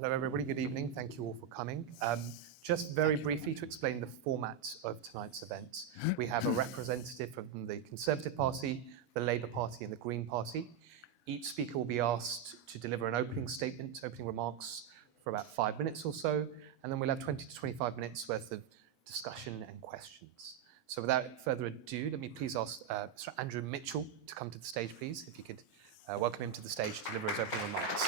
Hello everybody, good evening. Thank you all for coming. Just very briefly to explain the format of tonight's event. We have a representative from the Conservative Party, the Labour Party and the Green Party. Each speaker will be asked to deliver an opening statement, opening remarks for about 5 minutes or so, and then we'll have 20 to 25 minutes worth of discussion and questions. So without further ado, let me please ask Mr. Andrew Mitchell to come to the stage, please, if you could welcome him to the stage to deliver his opening remarks.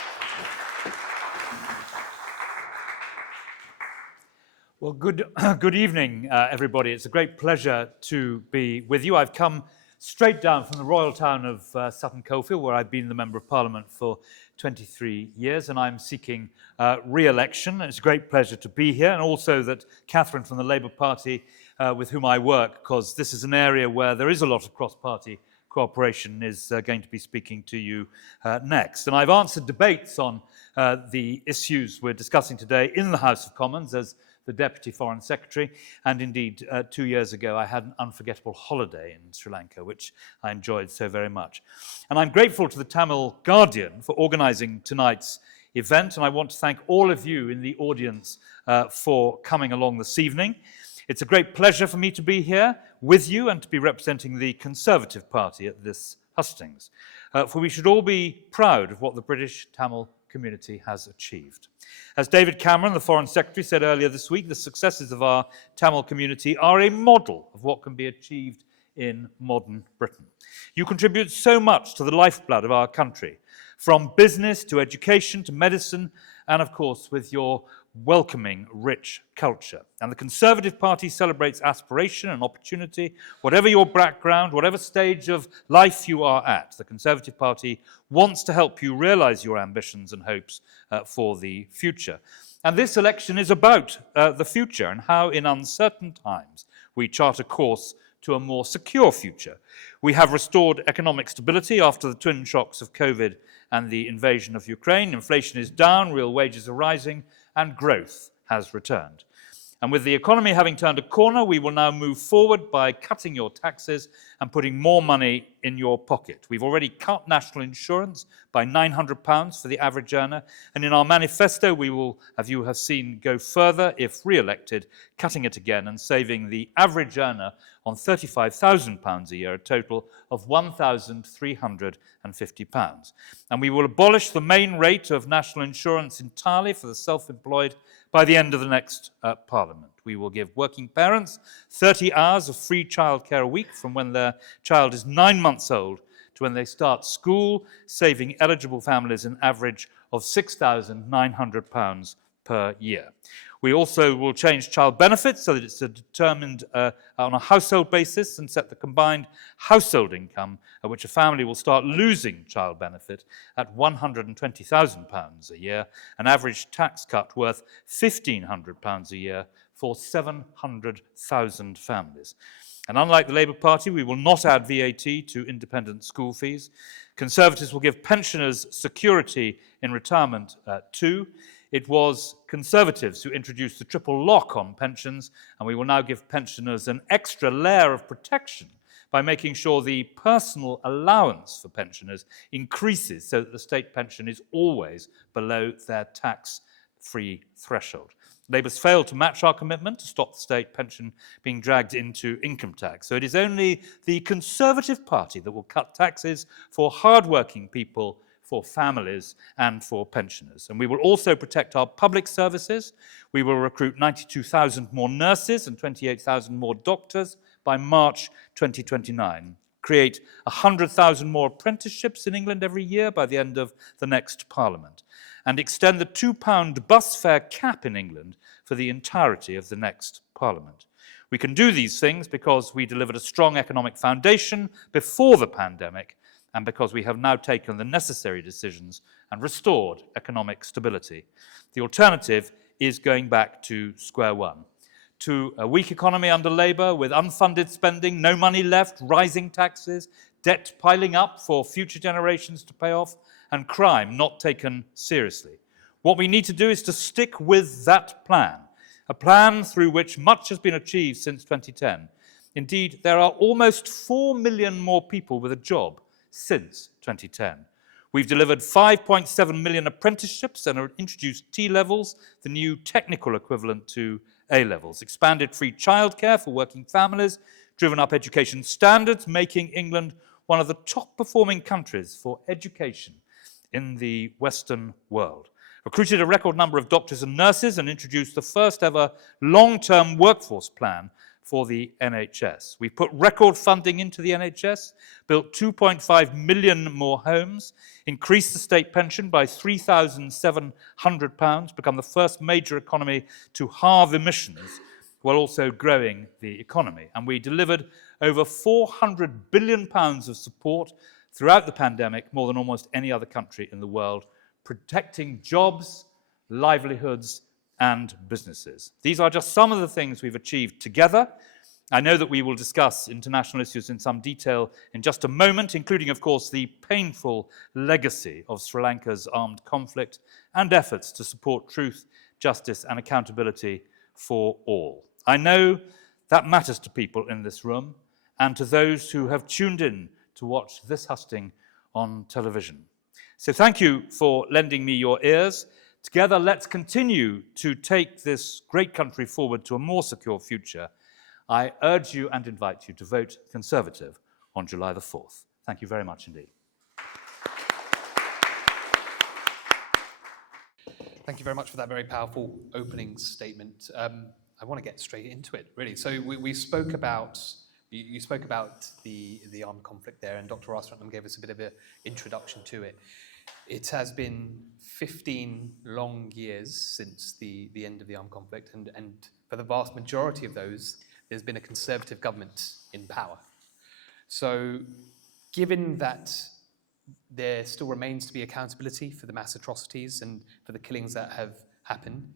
Well, good evening, everybody. It's a great pleasure to be with you. I've come straight down from the royal town of Sutton Coldfield, where I've been the Member of Parliament for 23 years, and I'm seeking re-election. It's a great pleasure to be here, and also that Catherine from the Labour Party, with whom I work, because this is an area where there is a lot of cross-party cooperation, is going to be speaking to you next. And I've answered debates on the issues we're discussing today in the House of Commons as the Deputy Foreign Secretary, and indeed 2 years ago I had an unforgettable holiday in Sri Lanka, which I enjoyed so very much. And I'm grateful to the Tamil Guardian for organising tonight's event, and I want to thank all of you in the audience for coming along this evening. It's a great pleasure for me to be here with you and to be representing the Conservative Party at this hustings, for we should all be proud of what the British Tamil community has achieved. As David Cameron, the Foreign Secretary, said earlier this week, the successes of our Tamil community are a model of what can be achieved in modern Britain. You contribute so much to the lifeblood of our country, from business to education to medicine, and of course with your welcoming, rich culture. And the Conservative Party celebrates aspiration and opportunity, whatever your background, whatever stage of life you are at. The Conservative Party wants to help you realise your ambitions and hopes for the future. And this election is about the future and how in uncertain times we chart a course to a more secure future. We have restored economic stability after the twin shocks of COVID and the invasion of Ukraine. Inflation is down, real wages are rising, and growth has returned. And with the economy having turned a corner, we will now move forward by cutting your taxes and putting more money in your pocket. We've already cut national insurance by £900 for the average earner, and in our manifesto we will, as you have seen, go further if re-elected, cutting it again and saving the average earner on £35,000 a year, a total of £1,350. And we will abolish the main rate of national insurance entirely for the self-employed by the end of the next Parliament. We will give working parents 30 hours of free childcare a week from when their child is 9 months old to when they start school, saving eligible families an average of £6,900 per year. We also will change child benefits so that it's determined on a household basis and set the combined household income at which a family will start losing child benefit at £120,000 a year, an average tax cut worth £1,500 a year for 700,000 families. And unlike the Labour Party, we will not add VAT to independent school fees. Conservatives will give pensioners security in retirement too. It was Conservatives who introduced the triple lock on pensions, and we will now give pensioners an extra layer of protection by making sure the personal allowance for pensioners increases so that the state pension is always below their tax-free threshold. Labour's failed to match our commitment to stop the state pension being dragged into income tax. So it is only the Conservative Party that will cut taxes for hard-working people, for families and for pensioners. And we will also protect our public services. We will recruit 92,000 more nurses and 28,000 more doctors by March 2029. Create 100,000 more apprenticeships in England every year by the end of the next Parliament. And extend the £2 bus fare cap in England for the entirety of the next Parliament. We can do these things because we delivered a strong economic foundation before the pandemic, and because we have now taken the necessary decisions and restored economic stability. The alternative is going back to square one, to a weak economy under Labour with unfunded spending, no money left, rising taxes, debt piling up for future generations to pay off, and crime not taken seriously. What we need to do is to stick with that plan, a plan through which much has been achieved since 2010. Indeed, there are almost 4 million more people with a job since 2010. We've delivered 5.7 million apprenticeships and introduced T-levels, the new technical equivalent to A-levels, expanded free childcare for working families, driven up education standards, making England one of the top-performing countries for education in the Western world, recruited a record number of doctors and nurses, and introduced the first ever long-term workforce plan for the NHS. We put record funding into the NHS, built 2.5 million more homes, increased the state pension by £3,700, become the first major economy to halve emissions, while also growing the economy. And we delivered over £400 billion of support throughout the pandemic, more than almost any other country in the world, protecting jobs, livelihoods, and businesses. These are just some of the things we've achieved together. I know that we will discuss international issues in some detail in just a moment, including, of course, the painful legacy of Sri Lanka's armed conflict and efforts to support truth, justice, and accountability for all. I know that matters to people in this room and to those who have tuned in to watch this husting on television. So thank you for lending me your ears. Together, let's continue to take this great country forward to a more secure future. I urge you and invite you to vote Conservative on July the 4th. Thank you very much indeed. Thank you very much for that very powerful opening statement. I want to get straight into it, really. So we spoke about, you spoke about the armed conflict there, and Dr. Armstrong gave us a bit of an introduction to it. It has been 15 long years since the end of the armed conflict, and for the vast majority of those, there's been a Conservative government in power. So given that there still remains to be accountability for the mass atrocities and for the killings that have happened,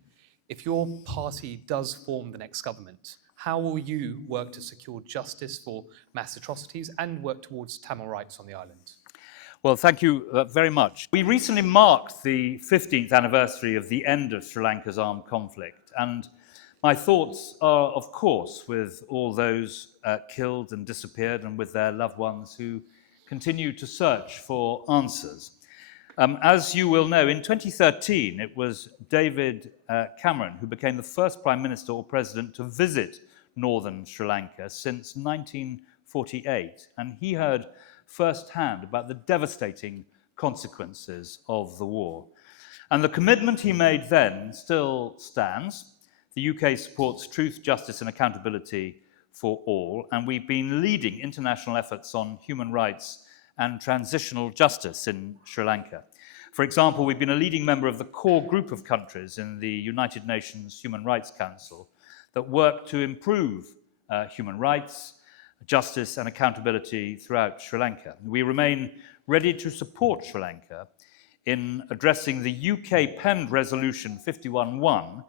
if your party does form the next government, how will you work to secure justice for mass atrocities and work towards Tamil rights on the island? Well, thank you very much. We recently marked the 15th anniversary of the end of Sri Lanka's armed conflict, and my thoughts are, of course, with all those killed and disappeared and with their loved ones who continue to search for answers. As you will know, in 2013, it was David Cameron who became the first Prime Minister or President to visit northern Sri Lanka since 1948, and he heard firsthand about the devastating consequences of the war. And the commitment he made then still stands. The UK supports truth, justice, and accountability for all, and we've been leading international efforts on human rights and transitional justice in Sri Lanka. For example, we've been a leading member of the core group of countries in the United Nations Human Rights Council that work to improve human rights, justice, and accountability throughout Sri Lanka. We remain ready to support Sri Lanka in addressing the UK-penned Resolution 51-1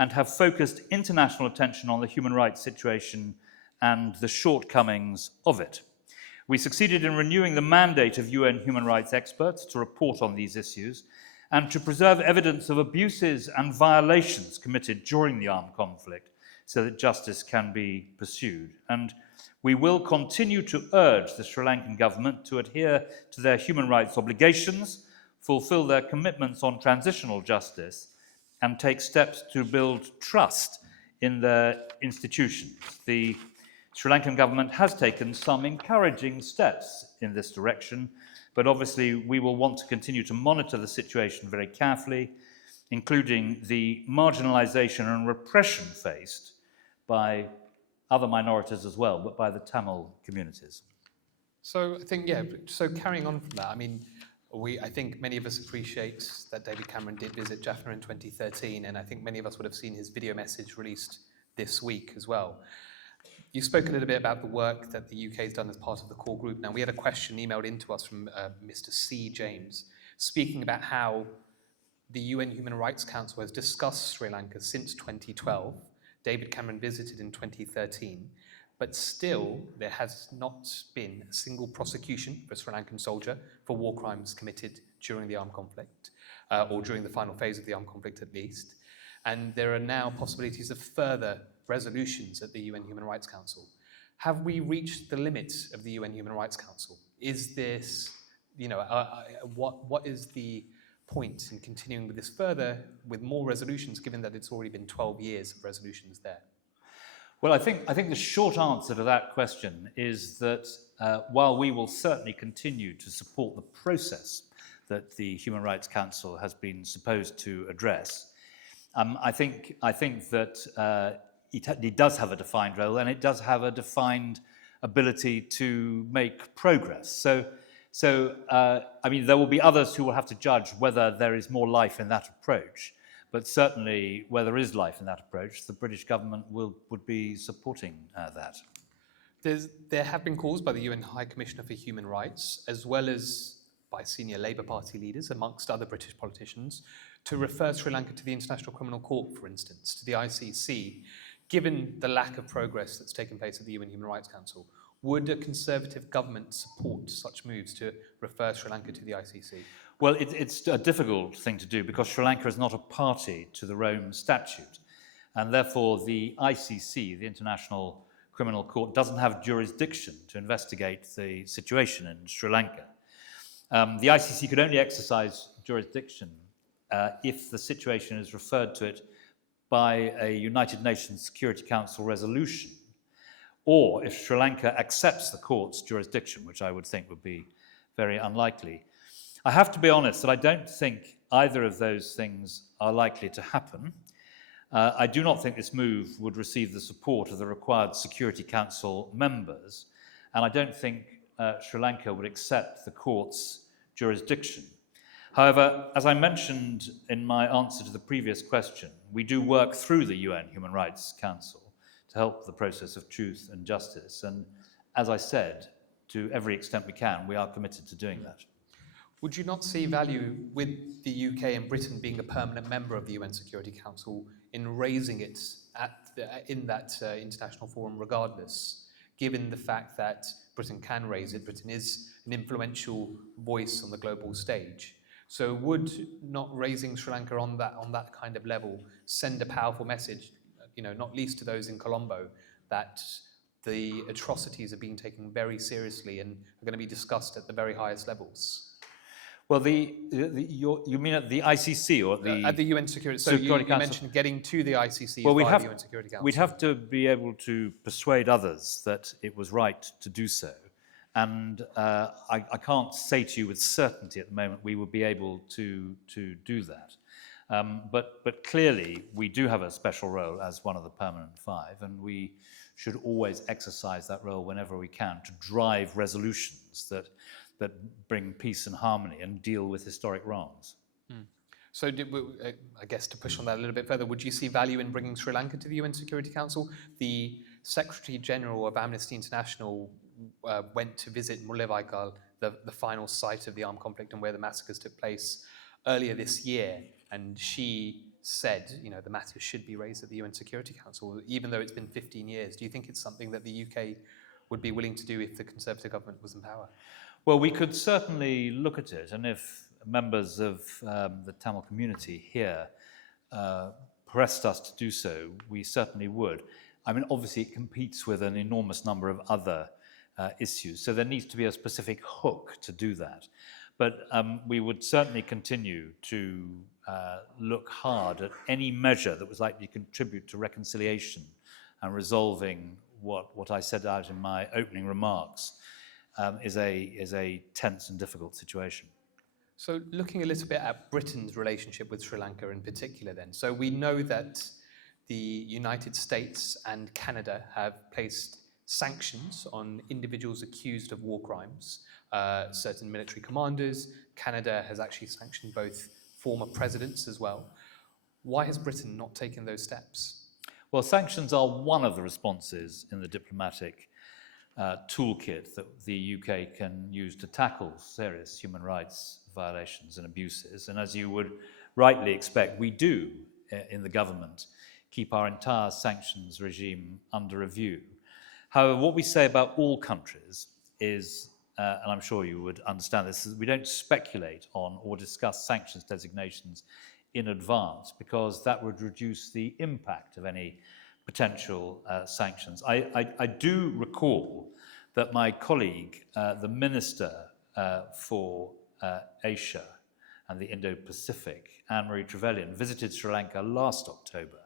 and have focused international attention on the human rights situation and the shortcomings of it. We succeeded in renewing the mandate of UN human rights experts to report on these issues and to preserve evidence of abuses and violations committed during the armed conflict so that justice can be pursued. And we will continue to urge the Sri Lankan government to adhere to their human rights obligations, fulfill their commitments on transitional justice, and take steps to build trust in their institutions. The Sri Lankan government has taken some encouraging steps in this direction, but obviously we will want to continue to monitor the situation very carefully, including the marginalization and repression faced by other minorities as well, but by the Tamil communities. So I think, so carrying on from that, I mean, I think many of us appreciate that David Cameron did visit Jaffna in 2013, and I think many of us would have seen his video message released this week as well. You spoke a little bit about the work that the UK has done as part of the core group. Now, we had a question emailed in to us from Mr. C. James, speaking about how the UN Human Rights Council has discussed Sri Lanka since 2012. David Cameron visited in 2013, but still there has not been a single prosecution for a Sri Lankan soldier for war crimes committed during the armed conflict, or during the final phase of the armed conflict at least. And there are now possibilities of further resolutions at the UN Human Rights Council. Have we reached the limits of the UN Human Rights Council? Is this what is the point in continuing with this further with more resolutions, given that it's already been 12 years of resolutions there? Well, I think the short answer to that question is that while we will certainly continue to support the process that the Human Rights Council has been supposed to address, I think that it does have a defined role, and it does have a defined ability to make progress. So I mean, there will be others who will have to judge whether there is more life in that approach. But certainly, where there is life in that approach, the British government would be supporting that. There have been calls by the UN High Commissioner for Human Rights, as well as by senior Labour Party leaders, amongst other British politicians, to refer Sri Lanka to the International Criminal Court, for instance, to the ICC. Given the lack of progress that's taken place at the UN Human Rights Council, would a Conservative government support such moves to refer Sri Lanka to the ICC? Well, it's a difficult thing to do because Sri Lanka is not a party to the Rome Statute, and therefore the ICC, the International Criminal Court, doesn't have jurisdiction to investigate the situation in Sri Lanka. The ICC could only exercise jurisdiction if the situation is referred to it by a United Nations Security Council resolution, or if Sri Lanka accepts the court's jurisdiction, which I would think would be very unlikely. I have to be honest that I don't think either of those things are likely to happen. I do not think this move would receive the support of the required Security Council members, and I don't think Sri Lanka would accept the court's jurisdiction. However, as I mentioned in my answer to the previous question, we do work through the UN Human Rights Council to help the process of truth and justice, and as I said, to every extent we can, we are committed to doing that. Would you not see value with the UK and Britain being a permanent member of the UN Security Council in raising it in that international forum regardless, given the fact that Britain can raise it? Britain is an influential voice on the global stage. So would not raising Sri Lanka on that kind of level send a powerful message, not least to those in Colombo, that the atrocities are being taken very seriously and are going to be discussed at the very highest levels? Well, you mean at the ICC or at the UN Security? So you mentioned getting to the ICC well, via the UN Security Council. We'd have to be able to persuade others that it was right to do so. And I can't say to you with certainty at the moment we would be able to do that. But clearly, we do have a special role as one of the permanent five, and we should always exercise that role whenever we can to drive resolutions that bring peace and harmony and deal with historic wrongs. So I guess to push on that a little bit further, would you see value in bringing Sri Lanka to the UN Security Council? The Secretary General of Amnesty International went to visit Mullawaikal, the final site of the armed conflict and where the massacres took place earlier this year, and she said, the matter should be raised at the UN Security Council, even though it's been 15 years. Do you think it's something that the UK would be willing to do if the Conservative government was in power? Well, we could certainly look at it, and if members of the Tamil community here pressed us to do so, we certainly would. I mean, obviously it competes with an enormous number of other issues, so there needs to be a specific hook to do that. But we would certainly continue to look hard at any measure that was likely to contribute to reconciliation and resolving what I set out in my opening remarks is a tense and difficult situation. So looking a little bit at Britain's relationship with Sri Lanka in particular then, so we know that the United States and Canada have placed sanctions on individuals accused of war crimes, certain military commanders. Canada has actually sanctioned both former presidents as well. Why has Britain not taken those steps? Well, sanctions are one of the responses in the diplomatic toolkit that the UK can use to tackle serious human rights violations and abuses. And as you would rightly expect, we do, in the government, keep our entire sanctions regime under review. However, what we say about all countries is, and I'm sure you would understand this, is we don't speculate on or discuss sanctions designations in advance because that would reduce the impact of any potential sanctions. I do recall that my colleague, the Minister for Asia and the Indo-Pacific, Anne-Marie Trevelyan, visited Sri Lanka last October,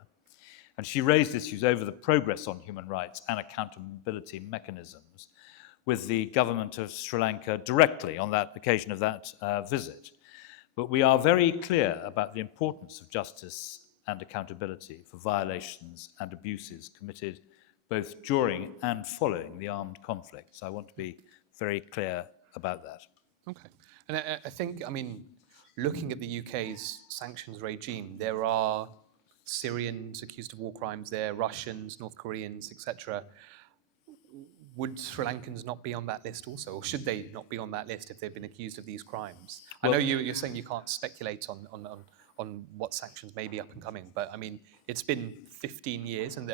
and she raised issues over the progress on human rights and accountability mechanisms with the government of Sri Lanka directly on that occasion of that visit. But we are very clear about the importance of justice and accountability for violations and abuses committed both during and following the armed conflict. So I want to be very clear about that. Okay. And I think, I mean, looking at the UK's sanctions regime, there are Syrians accused of war crimes there, Russians, North Koreans, etc. Would Sri Lankans not be on that list also, or should they not be on that list if they've been accused of these crimes? Well, I know you're saying you can't speculate on what sanctions may be up and coming, but I mean, it's been 15 years, and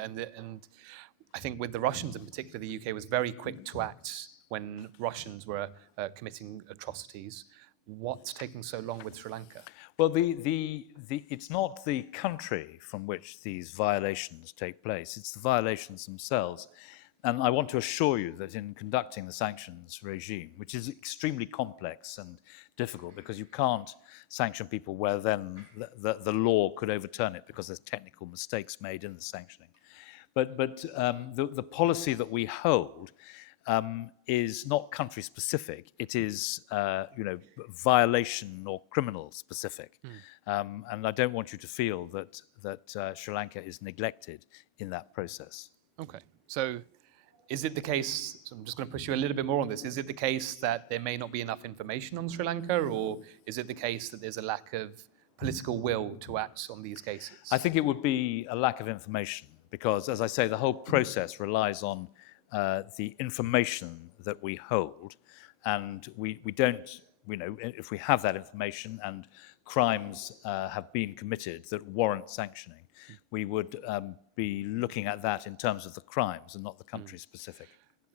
I think with the Russians in particular, the UK was very quick to act when Russians were committing atrocities. What's taking so long with Sri Lanka? Well, it's not the country from which these violations take place, it's the violations themselves. And I want to assure you that in conducting the sanctions regime, which is extremely complex and difficult because you can't sanction people where then the law could overturn it because there's technical mistakes made in the sanctioning. But the policy that we hold is not country specific. It is violation or criminal specific. And I don't want you to feel that Sri Lanka is neglected in that process. Okay, so is it the case, so I'm just going to push you a little bit more on this, is it the case that there may not be enough information on Sri Lanka, or is it the case that there's a lack of political will to act on these cases? I think it would be a lack of information because, as I say, the whole process relies on the information that we hold, and we don't, if we have that information and crimes have been committed that warrant sanctioning, we would be looking at that in terms of the crimes and not the country specific.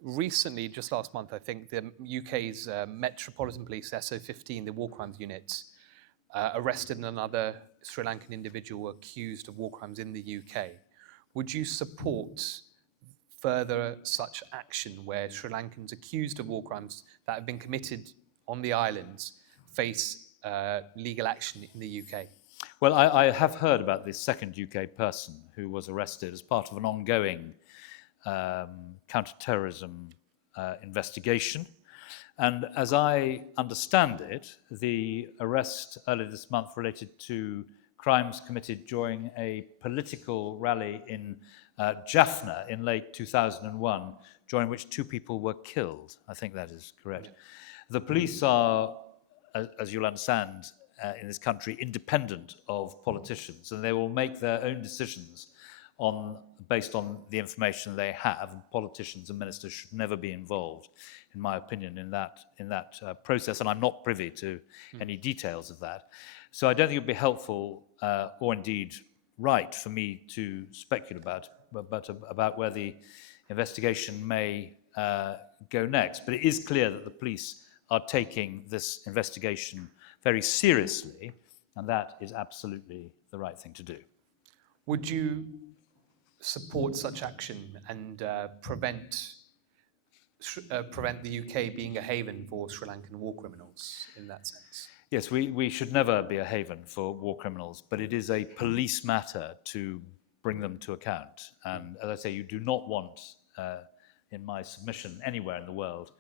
Recently, just last month, I think the UK's Metropolitan Police SO15, the war crimes unit, arrested another Sri Lankan individual accused of war crimes in the UK. Would you support further such action where Sri Lankans accused of war crimes that have been committed on the islands face legal action in the UK? Well, I have heard about this second UK person who was arrested as part of an ongoing counter-terrorism investigation. And as I understand it, the arrest earlier this month related to crimes committed during a political rally in Jaffna in late 2001, during which 2 people were killed. I think that is correct. The police are, as you'll understand, in this country, independent of politicians, and they will make their own decisions based on the information they have. And politicians and ministers should never be involved, in my opinion, in that process. And I'm not privy to any details of that. So I don't think it would be helpful, or indeed right, for me to speculate about where the investigation may go next. But it is clear that the police are taking this investigation very seriously, and that is absolutely the right thing to do. Would you support such action and prevent the UK being a haven for Sri Lankan war criminals in that sense? Yes, we should never be a haven for war criminals, but it is a police matter to bring them to account. And as I say, you do not want, in my submission anywhere in the world,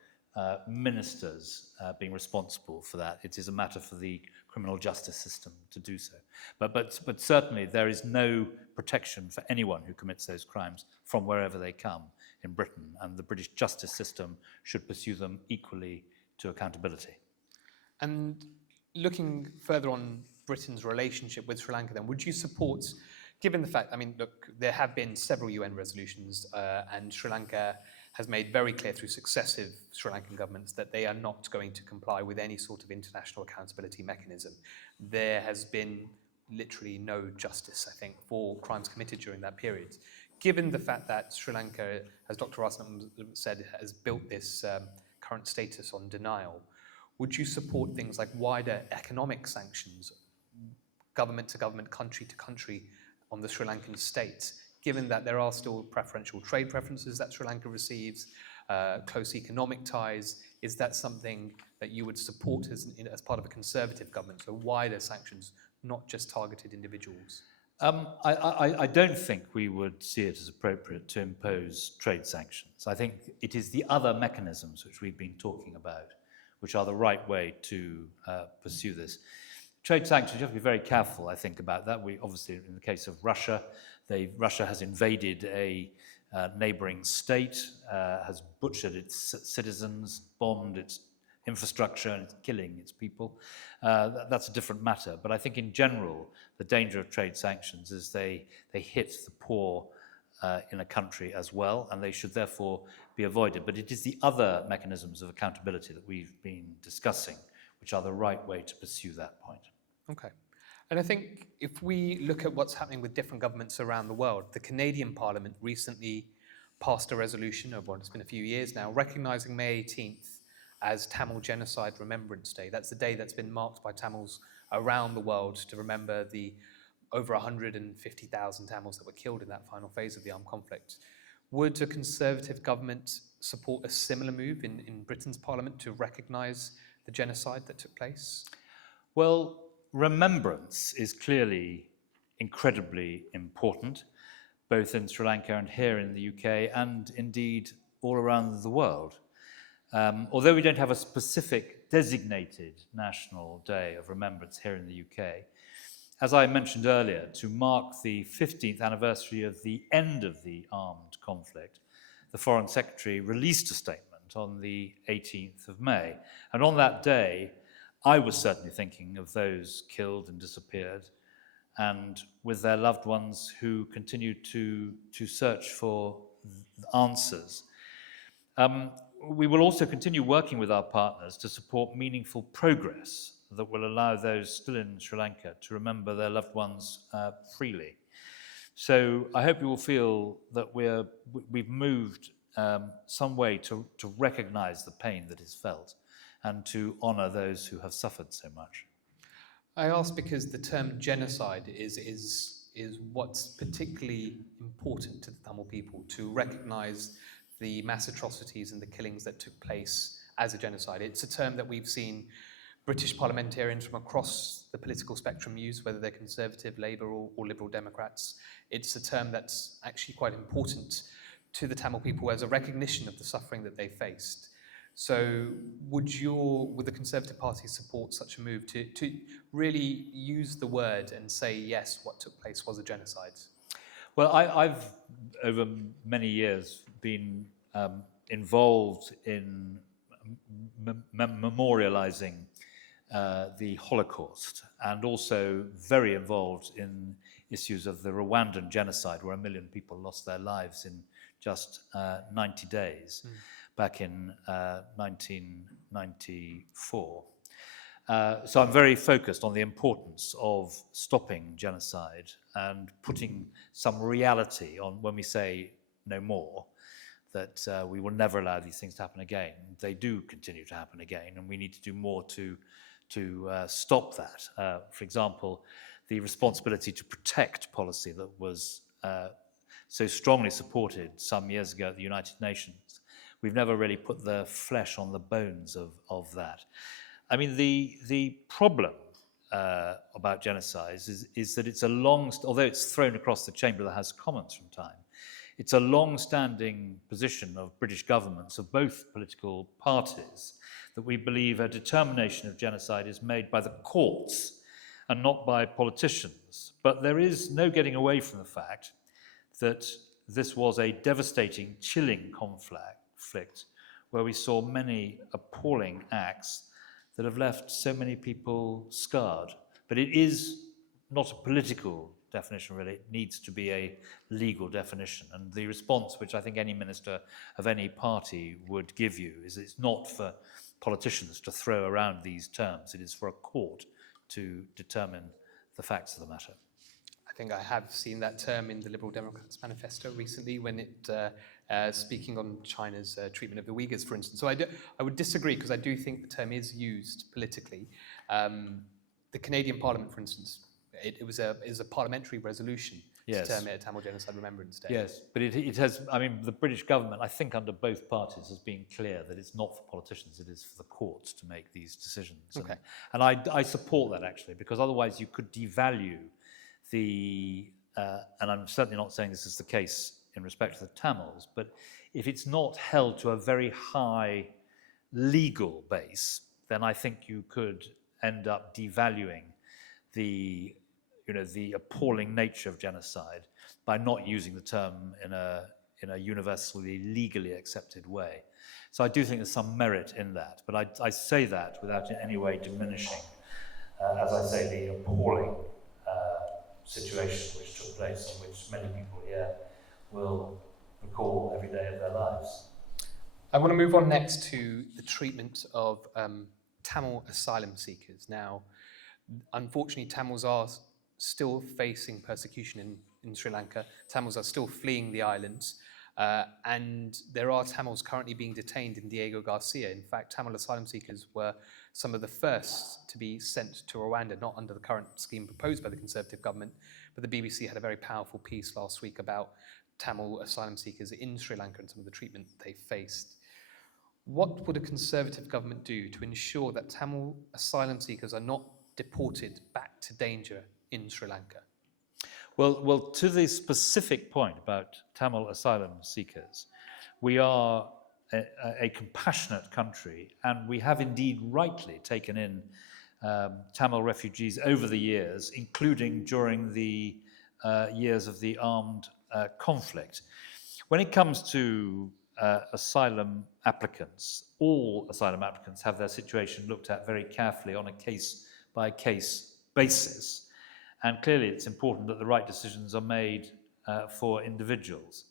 ministers being responsible for that. It is a matter for the criminal justice system to do so. But certainly there is no protection for anyone who commits those crimes from wherever they come in Britain, and the British justice system should pursue them equally to accountability. And looking further on Britain's relationship with Sri Lanka then, would you support, given the fact, I mean, look, there have been several UN resolutions and Sri Lanka has made very clear through successive Sri Lankan governments that they are not going to comply with any sort of international accountability mechanism. There has been literally no justice, I think, for crimes committed during that period. Given the fact that Sri Lanka, as Dr. Rasnam said, has built this current status on denial, would you support things like wider economic sanctions, government to government, country to country, on the Sri Lankan state, given that there are still preferential trade preferences that Sri Lanka receives, close economic ties, is that something that you would support as part of a Conservative government, so wider sanctions, not just targeted individuals? I don't think we would see it as appropriate to impose trade sanctions. I think it is the other mechanisms which we've been talking about which are the right way to pursue this. Trade sanctions, you have to be very careful, I think, about that. We obviously, in the case of Russia, Russia has invaded a neighboring state, has butchered its citizens, bombed its infrastructure, and it's killing its people. That's a different matter. But I think in general, the danger of trade sanctions is they hit the poor in a country as well, and they should therefore be avoided. But it is the other mechanisms of accountability that we've been discussing which are the right way to pursue that point. Okay. And I think if we look at what's happening with different governments around the world, the Canadian Parliament recently passed a resolution of, well, it's been a few years now, recognising May 18th as Tamil Genocide Remembrance Day. That's the day that's been marked by Tamils around the world to remember the over 150,000 Tamils that were killed in that final phase of the armed conflict. Would a Conservative government support a similar move in Britain's Parliament to recognise the genocide that took place? Well, remembrance is clearly incredibly important, both in Sri Lanka and here in the UK, and indeed all around the world. Although we don't have a specific designated National Day of Remembrance here in the UK, as I mentioned earlier, to mark the 15th anniversary of the end of the armed conflict, the Foreign Secretary released a statement on the 18th of May. And on that day, I was certainly thinking of those killed and disappeared, and with their loved ones who continued to search for answers. We will also continue working with our partners to support meaningful progress that will allow those still in Sri Lanka to remember their loved ones freely. So I hope you will feel that we've moved some way to recognise the pain that is felt and to honour those who have suffered so much. I ask because the term genocide is what's particularly important to the Tamil people, to recognise the mass atrocities and the killings that took place as a genocide. It's a term that we've seen British parliamentarians from across the political spectrum use, whether they're Conservative, Labour or Liberal Democrats. It's a term that's actually quite important to the Tamil people as a recognition of the suffering that they faced. So would the Conservative Party support such a move to really use the word and say, yes, what took place was a genocide? Well, I've, over many years, been involved in memorialising the Holocaust, and also very involved in issues of the Rwandan genocide, where 1 million people lost their lives in just 90 days back in 1994. So I'm very focused on the importance of stopping genocide and putting some reality on when we say no more, that we will never allow these things to happen again. They do continue to happen again, and we need to do more to stop that. For example, the responsibility to protect policy that was so strongly supported some years ago at the United Nations. We've never really put the flesh on the bones of that. I mean, the problem about genocides is that it's although it's thrown across the chamber of the House of Commons from time, it's a long-standing position of British governments, of both political parties, that we believe a determination of genocide is made by the courts and not by politicians. But there is no getting away from the fact that this was a devastating, chilling conflict where we saw many appalling acts that have left so many people scarred. But it is not a political definition, really. It needs to be a legal definition. And the response which I think any minister of any party would give you is it's not for politicians to throw around these terms. It is for a court to determine the facts of the matter. I think I have seen that term in the Liberal Democrats manifesto recently when it speaking on China's treatment of the Uyghurs, for instance. So I would disagree, because I do think the term is used politically. The Canadian Parliament, for instance, it was a parliamentary resolution Yes. to term it a Tamil Genocide Remembrance Day. Yes, but it has, I mean, the British government, I think under both parties, has been clear that it's not for politicians, it is for the courts to make these decisions. Okay. And I support that, actually, because otherwise you could devalue the, and I'm certainly not saying this is the case in respect to the Tamils, but if it's not held to a very high legal base, then I think you could end up devaluing the appalling nature of genocide by not using the term in a universally legally accepted way. So I do think there's some merit in that, but I say that without in any way diminishing, as I say, the appalling situation which took place and which many people here will recall every day of their lives. I want to move on next to the treatment of Tamil asylum seekers. Now, unfortunately, Tamils are still facing persecution in Sri Lanka. Tamils are still fleeing the islands, and there are Tamils currently being detained in Diego Garcia. In fact, Tamil asylum seekers were some of the first to be sent to Rwanda, not under the current scheme proposed by the Conservative government, but the BBC had a very powerful piece last week about Tamil asylum seekers in Sri Lanka and some of the treatment they faced. What would a Conservative government do to ensure that Tamil asylum seekers are not deported back to danger in Sri Lanka? Well, to the specific point about Tamil asylum seekers, we are a compassionate country, and we have indeed rightly taken in Tamil refugees over the years, including during the years of the armed conflict. When it comes to asylum applicants, all asylum applicants have their situation looked at very carefully on a case-by-case basis. And clearly it's important that the right decisions are made for individuals.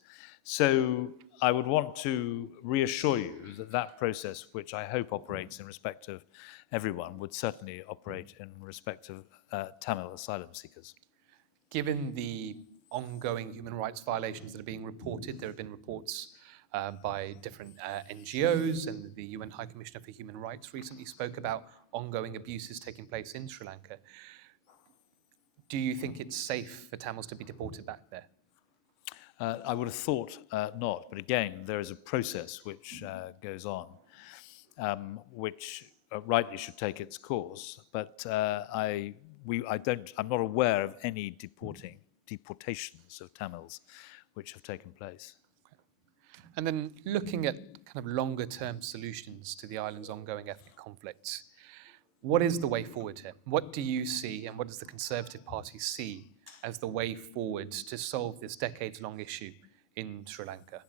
So I would want to reassure you that that process, which I hope operates in respect of everyone, would certainly operate in respect of Tamil asylum seekers. Given the ongoing human rights violations that are being reported, there have been reports by different NGOs, and the UN High Commissioner for Human Rights recently spoke about ongoing abuses taking place in Sri Lanka. Do you think it's safe for Tamils to be deported back there? I would have thought not, but again, there is a process which goes on, which rightly should take its course. But I'm not aware of any deportations of Tamils which have taken place. Okay. And then looking at kind of longer-term solutions to the island's ongoing ethnic conflicts, what is the way forward here? What do you see, and what does the Conservative Party see as the way forward to solve this decades-long issue in Sri Lanka?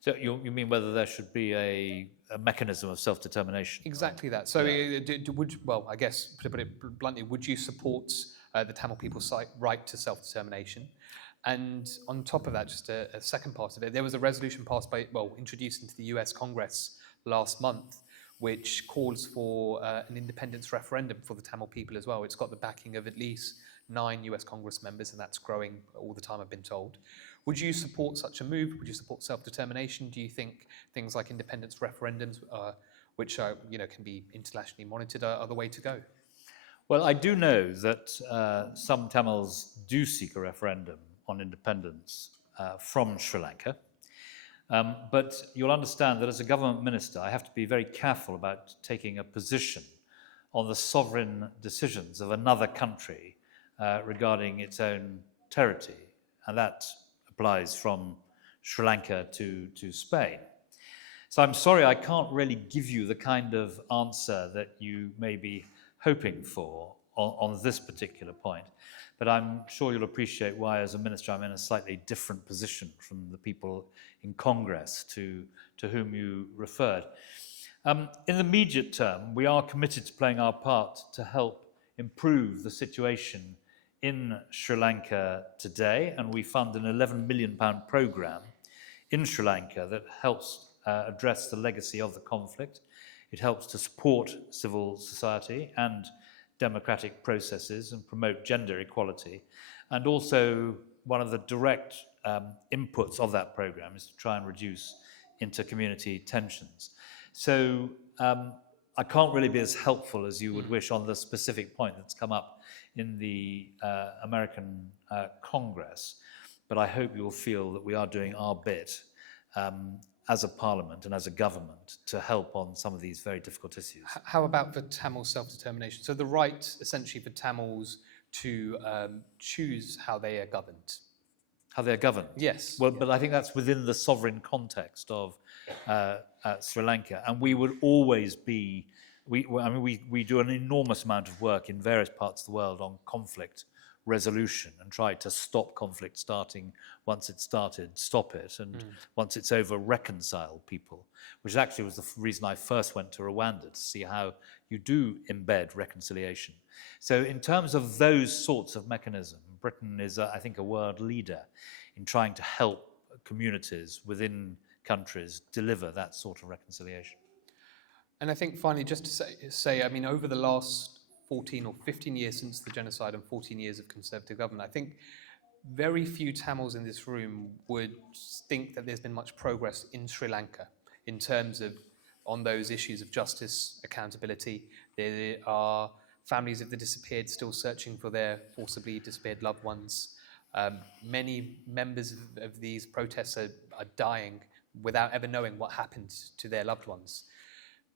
So you mean whether there should be a mechanism of self-determination? Exactly that. So, I guess, to put it bluntly, would you support the Tamil people's right to self-determination? And on top of that, just a second part of it, there was a resolution introduced into the US Congress last month, which calls for an independence referendum for the Tamil people as well. It's got the backing of at least 9 US Congress members, and that's growing all the time, I've been told. Would you support such a move? Would you support self-determination? Do you think things like independence referendums, which are, can be internationally monitored, are the way to go? Well, I do know that some Tamils do seek a referendum on independence from Sri Lanka. But you'll understand that as a government minister, I have to be very careful about taking a position on the sovereign decisions of another country regarding its own territory. And that applies from Sri Lanka to Spain. So I'm sorry, I can't really give you the kind of answer that you may be hoping for on this particular point. But I'm sure you'll appreciate why, as a minister, I'm in a slightly different position from the people in Congress to whom you referred. In the immediate term, we are committed to playing our part to help improve the situation in Sri Lanka today, and we fund an £11 million programme in Sri Lanka that helps address the legacy of the conflict. It helps to support civil society and democratic processes and promote gender equality. And also, one of the direct inputs of that programme is to try and reduce inter-community tensions. So I can't really be as helpful as you would wish on the specific point that's come up in the American Congress. But I hope you'll feel that we are doing our bit as a parliament and as a government to help on some of these very difficult issues. How about for Tamil self-determination? So the right, essentially, for Tamils to choose how they are governed. How they're governed? Yes. Well, but I think that's within the sovereign context of Sri Lanka, and we would always be. We do an enormous amount of work in various parts of the world on conflict resolution and try to stop conflict starting. Once it's started, stop it, and once it's over, reconcile people, which actually was the reason I first went to Rwanda, to see how you do embed reconciliation. So in terms of those sorts of mechanisms, Britain is, I think, a world leader in trying to help communities within countries deliver that sort of reconciliation. And I think finally, just to say, I mean, over the last 14 or 15 years since the genocide and 14 years of Conservative government, I think very few Tamils in this room would think that there's been much progress in Sri Lanka in terms of on those issues of justice, accountability. There are families of the disappeared still searching for their forcibly disappeared loved ones. Many members of these protests are dying without ever knowing what happened to their loved ones.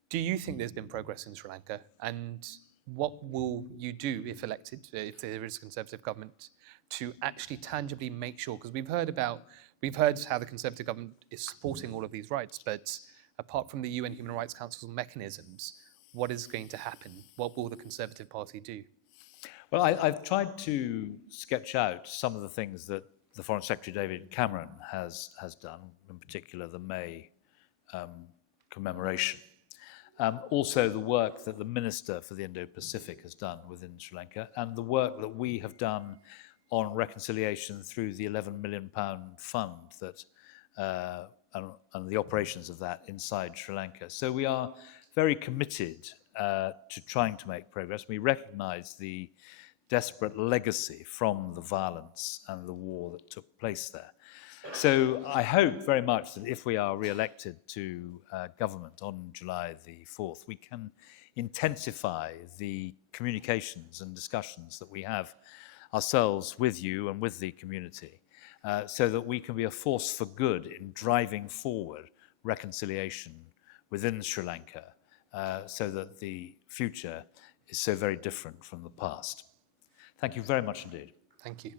Do you think there's been progress in Sri Lanka? And what will you do, if elected, if there is a Conservative government, to actually tangibly make sure? Because we've heard how the Conservative government is supporting all of these rights, but apart from the UN Human Rights Council's mechanisms, what is going to happen? What will the Conservative Party do? Well, I've tried to sketch out some of the things that the Foreign Secretary David Cameron has done, in particular the May commemoration. Also the work that the Minister for the Indo-Pacific has done within Sri Lanka, and the work that we have done on reconciliation through the £11 million fund that, and the operations of that inside Sri Lanka. So we are very committed to trying to make progress. We recognise the desperate legacy from the violence and the war that took place there. So I hope very much that if we are re-elected to government on July the 4th, we can intensify the communications and discussions that we have ourselves with you and with the community, so that we can be a force for good in driving forward reconciliation within Sri Lanka, so that the future is so very different from the past. Thank you very much indeed. Thank you.